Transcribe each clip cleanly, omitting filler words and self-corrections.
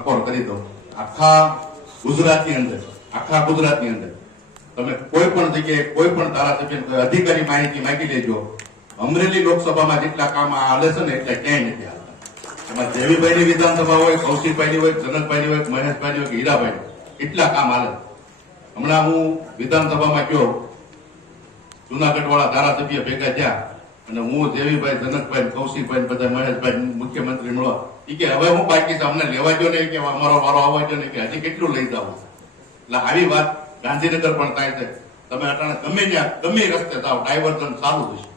ટકોર કરી દો. આખા ગુજરાતની અંદર તમે કોઈ પણ જગ્યાએ કોઈ પણ ધારાસભ્ય અધિકારી માહિતી માંગી લેજો. અમરેલી લોકસભામાં જેટલા કામ હાલે છે ને એટલે ક્યાંય નથી હાલતા. એમાં દેવીભાઈની વિધાનસભા હોય, કૌશિકભાઈની હોય, જનકભાઈની હોય, મહેશભાઈની હોય કે હીરાભાઈ, એટલા કામ હાલે. હમણાં હું વિધાનસભામાં ગયો, જુનાગઢ વાળા ધારાસભ્ય ભેગા થયા અને હું દેવીભાઈ, જનકભાઈ, કૌશિકભાઈ, બધા મહેશભાઈ મુખ્યમંત્રી મળવા. એ કે હવે હું બાકી છે, અમને લેવા જો નહીં, કે અમારો વારો આવવા જો નહીં, કે હજી કેટલું લઈ જાવ. એટલે આવી વાત ગાંધીનગર પણ થાય છે. તમે અટાણે ગમે ત્યાં ગમે રસ્તે જાઓ, ડાયવર્ઝન ચાલુ થશે.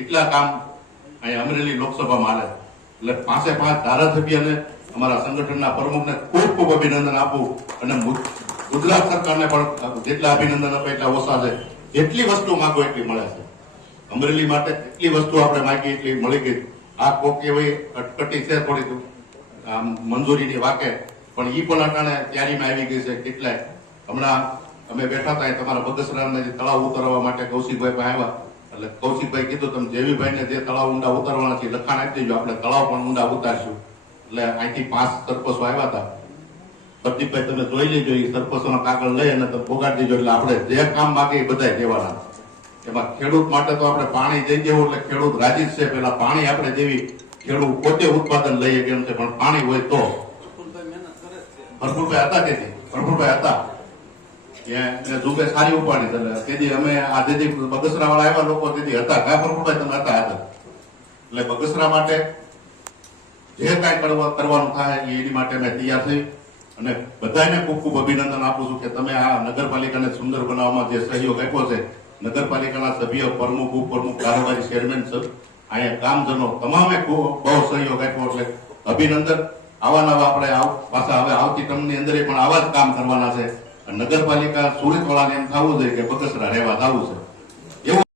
એટલા કામ અહીંયા અમરેલી લોકસભામાં હાલે. એટલે 5 ધારાસભ્યને, અમારા સંગઠનના પ્રમુખને ખૂબ ખૂબ અભિનંદન આપું. અને ગુજરાત સરકારને પણ જેટલા અભિનંદન આપે એટલા ઓછા છે. જેટલી વસ્તુ માંગો એટલી મળે છે. અમરેલી માટે એટલી વસ્તુ આપણે માંગી એટલી મળી ગઈ. આ કોક એવી અટકટી છે થોડી મંજૂરીની વાકે, પણ એ પણ અટાણે તૈયારીમાં આવી ગઈ છે. કેટલાય હમણાં અમે બેઠા હતા તમારા બગસરાને જે તળાવ ઉતારવા માટે કૌશિકભાઈ પાસે આવ્યા. એટલે કૌશિકભાઈ કીધું તમે જેવીભાઈને જે તળાવ ઊંડા ઉતારવાના છે લખાણ આપી દેજો, આપણે તળાવ પણ ઊંડા ઉતારશું. એટલે અહીંથી 5 સરપંચો આવ્યા હતા. પ્રદીપભાઈ તમે જોઈ લેજો, એ સરપંચોનો કાગળ લઈ અને તમે પોગાડી દેજો. એટલે આપણે જે કામ માગે એ બધા દેવાના. એમાં ખેડૂત માટે તો આપણે પાણી દઈ દેવું એટલે ખેડૂત રાજી છે. પેલા પાણી આપણે દેવી, ખેડૂત પોતે ઉત્પાદન લઈએ કેમ છે, પણ પાણી હોય તો. ભરપૂરભાઈ હતા તેથી ભરપૂરભાઈ હતા એને ઝુંબે સારી ઉપાડી. તેથી અમે આ તેથી બગસરા વાળા આવ્યા લોકો તેથી હતા. કયા ભરપૂરભાઈ તમે હતા? એટલે બગસરા માટે જે કાંઈ કરવાનું થાય એની માટે અમે તૈયાર થઈ. અને બધાને ખૂબ ખૂબ અભિનંદન આપું છું કે તમે આ નગરપાલિકાને સુંદર બનાવવામાં જે સહયોગ આપ્યો છે. નગરપાલિકાના સભ્ય, પ્રમુખ, ઉપપ્રમુખ, કારોબારી ચેરમેન, અહીંયા ગામજનો તમામે બહુ સહયોગ આપ્યો. એટલે અભિનંદન. આવા નવા આપણે પાછા હવે આવતી ટર્મની અંદર પણ આવા જ કામ કરવાના છે. નગરપાલિકા સુરત વાળાને એમ થવું જોઈએ કે બગસરા રહેવા થવું છે.